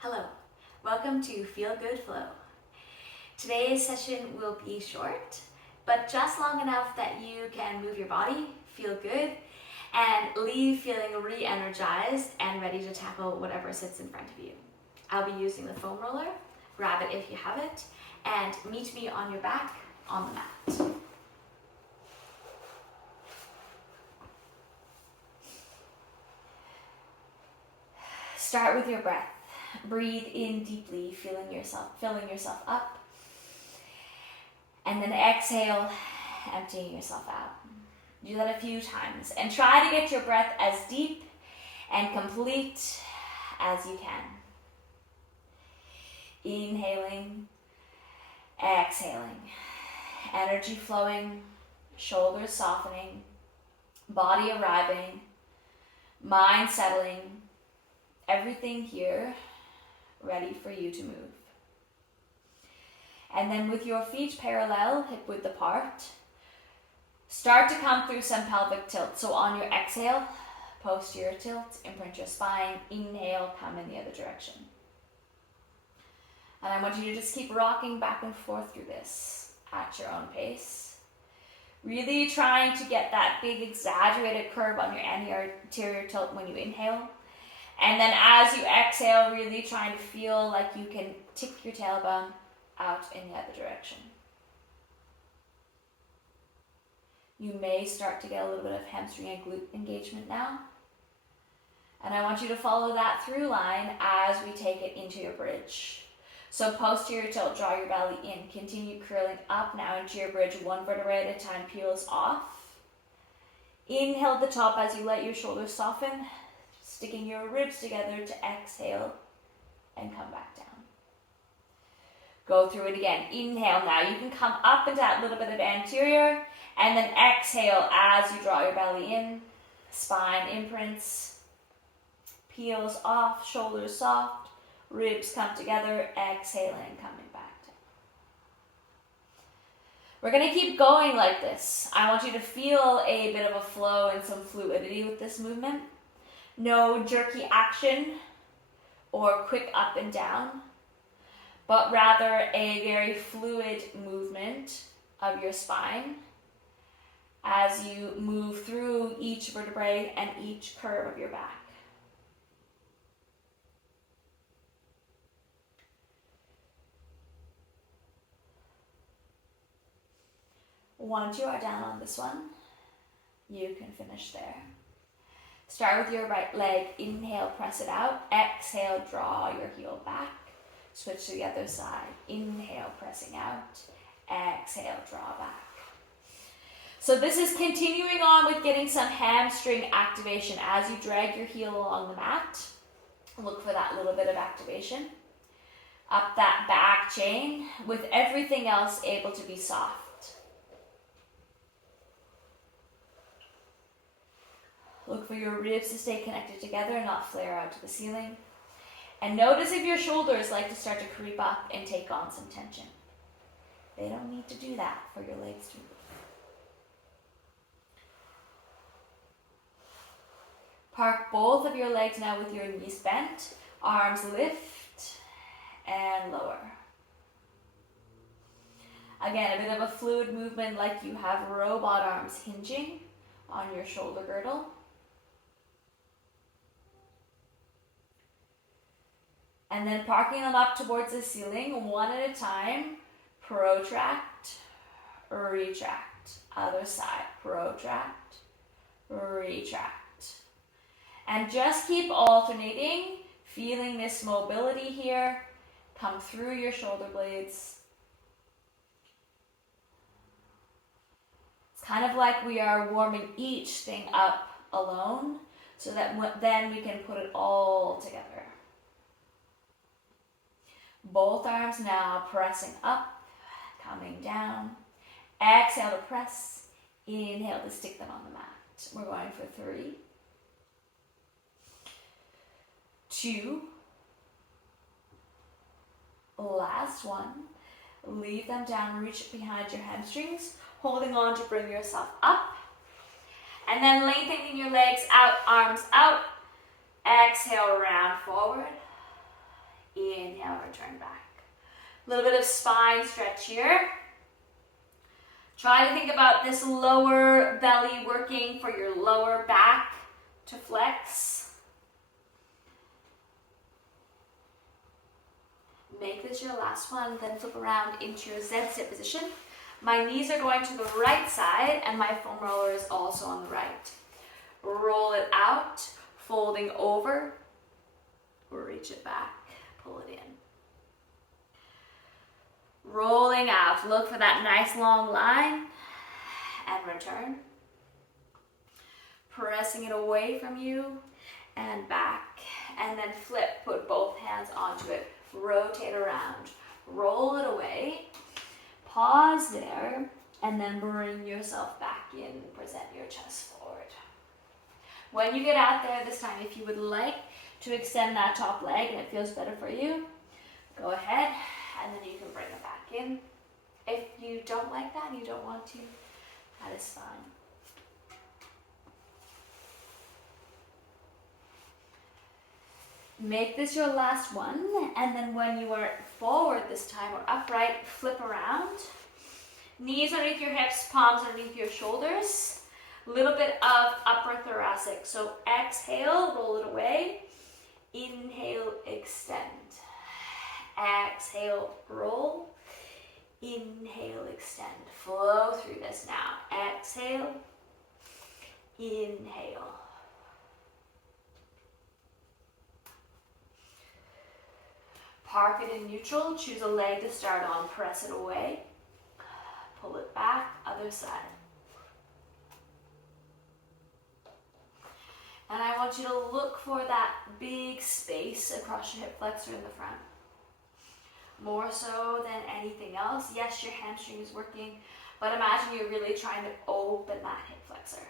Hello, welcome to Feel Good Flow. Today's session will be short, but just long enough that you can move your body, feel good, and leave feeling re-energized and ready to tackle whatever sits in front of you. I'll be using the foam roller, grab it if you have it, and meet me on your back on the mat. Start with your breath. Breathe in deeply, filling yourself up. And then exhale, emptying yourself out. Do that a few times and try to get your breath as deep and complete as you can. Inhaling, exhaling, energy flowing, shoulders softening, body arriving, mind settling, everything here ready for you to move. And then with your feet parallel, hip width apart, start to come through some pelvic tilt. So on your exhale, posterior tilt, imprint your spine, inhale, come in the other direction. And I want you to just keep rocking back and forth through this at your own pace. Really trying to get that big exaggerated curve on your anterior tilt when you inhale. And then as you exhale, really trying to feel like you can tip your tailbone out in the other direction. You may start to get a little bit of hamstring and glute engagement now. And I want you to follow that through line as we take it into your bridge. So posterior tilt, draw your belly in. Continue curling up now into your bridge. One vertebrae at a time peels off. Inhale at the top as you let your shoulders soften. Sticking your ribs together to exhale and come back down. Go through it again. Inhale now. You can come up into that little bit of anterior and then exhale as you draw your belly in. Spine imprints, peels off, shoulders soft, ribs come together, exhaling, coming back down. We're going to keep going like this. I want you to feel a bit of a flow and some fluidity with this movement. No jerky action or quick up and down, but rather a very fluid movement of your spine as you move through each vertebrae and each curve of your back. Once you are down on this one, you can finish there. Start with your right leg, inhale, press it out, exhale, draw your heel back, switch to the other side, inhale, pressing out, exhale, draw back. So this is continuing on with getting some hamstring activation as you drag your heel along the mat. Look for that little bit of activation. Up that back chain with everything else able to be soft. Look for your ribs to stay connected together and not flare out to the ceiling. And notice if your shoulders like to start to creep up and take on some tension. They don't need to do that for your legs to move. Park both of your legs now with your knees bent, arms lift and lower. Again, a bit of a fluid movement like you have robot arms hinging on your shoulder girdle. And then parking them up towards the ceiling, one at a time. Protract, retract. Other side, protract, retract. And just keep alternating, feeling this mobility here come through your shoulder blades. It's kind of like we are warming each thing up alone so that then we can put it all together. Both arms now pressing up, coming down. Exhale to press. Inhale to stick them on the mat. We're going for 3, 2. Last one. Leave them down, reach behind your hamstrings, holding on to bring yourself up. And then lengthening your legs out, arms out. Exhale, round forward. Inhale, return back. A little bit of spine stretch here. Try to think about this lower belly working for your lower back to flex. Make this your last one, then flip around into your Z-sit position. My knees are going to the right side and my foam roller is also on the right. Roll it out, folding over, reach it back, pull it in. Rolling out, look for that nice long line and return. Pressing it away from you and back, and then flip, put both hands onto it, rotate around, roll it away, pause there, and then bring yourself back in, present your chest forward. When you get out there this time, if you would like to extend that top leg and it feels better for you, go ahead, and then you can bring it back in. If you don't like that and you don't want to, that is fine. Make this your last one, and then when you are forward this time or upright, flip around. Knees underneath your hips, palms underneath your shoulders. A little bit of upper thoracic. So exhale, roll it away. Inhale, extend. Exhale, roll. Inhale, extend. Flow through this now. Exhale. Inhale. Park it in neutral. Choose a leg to start on. Press it away. Pull it back. Other side. And I want you to look for that big space across your hip flexor in the front. More so than anything else. Yes, your hamstring is working, but imagine you're really trying to open that hip flexor.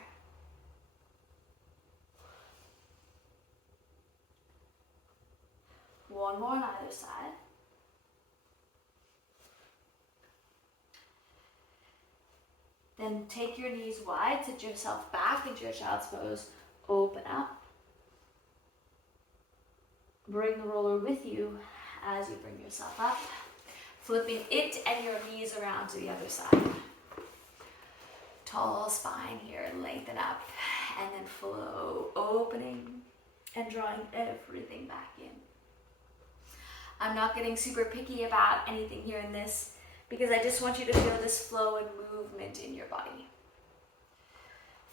One more on either side. Then take your knees wide, sit yourself back into your child's pose, open up. Bring the roller with you as you bring yourself up, flipping it and your knees around to the other side. Tall spine here, lengthen up, and then flow, opening and drawing everything back in. I'm not getting super picky about anything here in this because I just want you to feel this flow and movement in your body.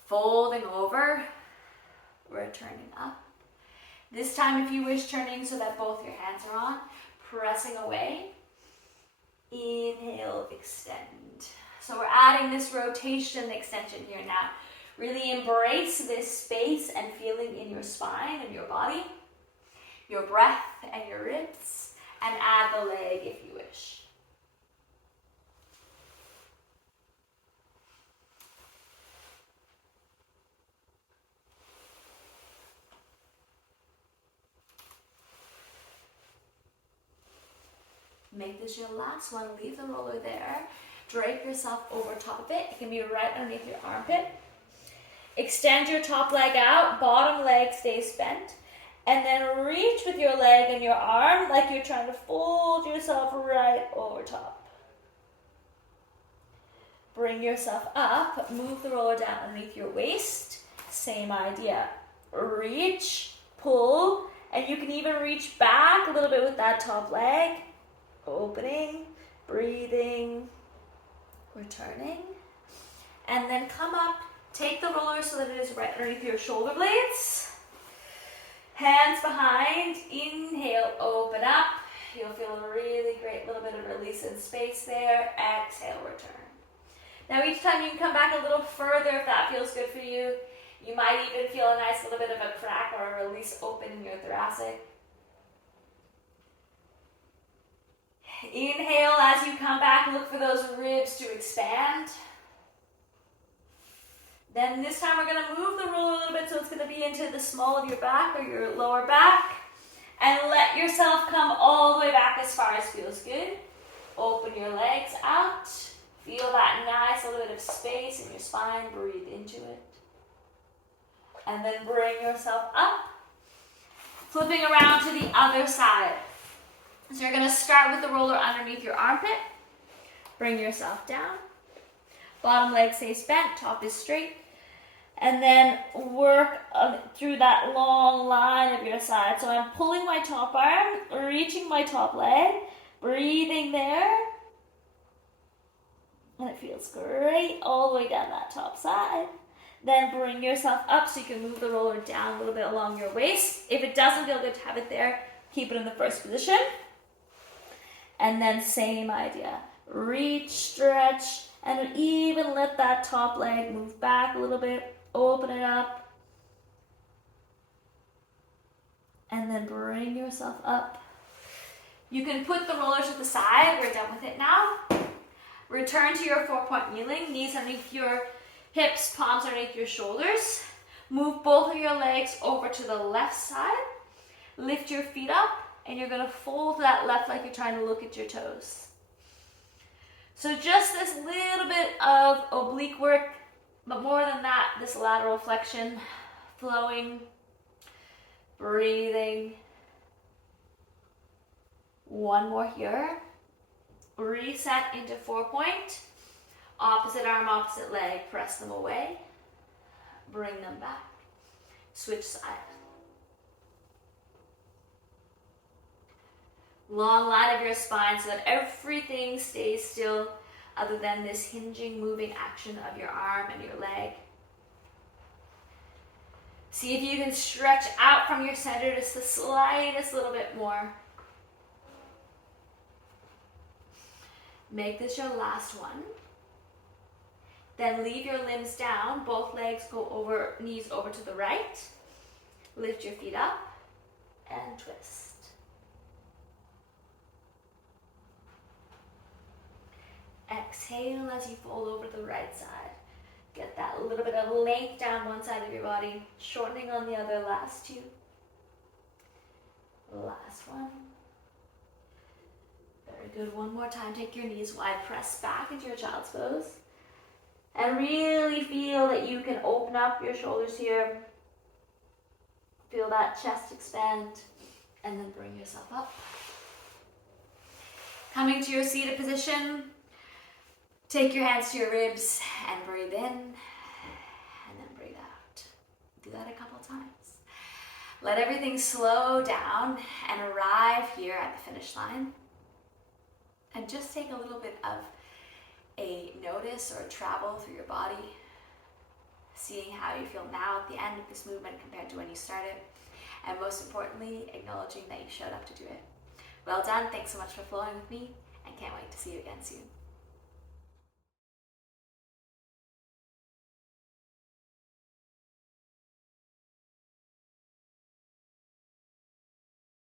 Folding over, returning up. This time, if you wish, turning so that both your hands are on, pressing away. Inhale, extend. So we're adding this rotation extension here now. Really embrace this space and feeling in your spine and your body, your breath and your ribs, and add the leg if you wish. Make this your last one. Leave the roller there. Drape yourself over top of it. It can be right underneath your armpit. Extend your top leg out. Bottom leg stays bent. And then reach with your leg and your arm like you're trying to fold yourself right over top. Bring yourself up. Move the roller down underneath your waist. Same idea. Reach, pull, and you can even reach back a little bit with that top leg. Opening, breathing, returning. And then come up. Take the roller so that it is right underneath your shoulder blades. Hands behind, inhale, open up. You'll feel a really great little bit of release and space there. Exhale, return. Now each time you can come back a little further if that feels good for you. You might even feel a nice little bit of a crack or a release open in your thoracic. Inhale as you come back, look for those ribs to expand. Then this time we're going to move the roller a little bit so it's going to be into the small of your back or your lower back. And let yourself come all the way back as far as feels good. Open your legs out. Feel that nice little bit of space in your spine. Breathe into it. And then bring yourself up. Flipping around to the other side. So you're gonna start with the roller underneath your armpit. Bring yourself down. Bottom leg stays bent, top is straight. And then work through that long line of your side. So I'm pulling my top arm, reaching my top leg, breathing there. And it feels great all the way down that top side. Then bring yourself up so you can move the roller down a little bit along your waist. If it doesn't feel good to have it there, keep it in the first position. And then same idea. Reach, stretch, and even let that top leg move back a little bit. Open it up. And then bring yourself up. You can put the roller to the side. We're done with it now. Return to your 4-point kneeling. Knees underneath your hips, palms underneath your shoulders. Move both of your legs over to the left side. Lift your feet up, and you're going to fold that left like you're trying to look at your toes. So just this little bit of oblique work, but more than that, this lateral flexion, flowing, breathing. One more here. Reset into 4-point. Opposite arm, opposite leg, press them away. Bring them back. Switch side. Long line of your spine so that everything stays still other than this hinging, moving action of your arm and your leg. See if you can stretch out from your center just the slightest little bit more. Make this your last one. Then leave your limbs down. Both legs go over, knees over to the right. Lift your feet up and twist. Exhale as you fold over to the right side. Get that little bit of length down one side of your body, shortening on the other. Last two. Last one. Very good. One more time. Take your knees wide. Press back into your child's pose. And really feel that you can open up your shoulders here. Feel that chest expand. And then bring yourself up. Coming to your seated position. Take your hands to your ribs and breathe in. And then breathe out. Do that a couple times. Let everything slow down and arrive here at the finish line. And just take a little bit of a notice or a travel through your body, seeing how you feel now at the end of this movement compared to when you started, and most importantly, acknowledging that you showed up to do it. Well done. Thanks so much for flowing with me, and can't wait to see you again soon.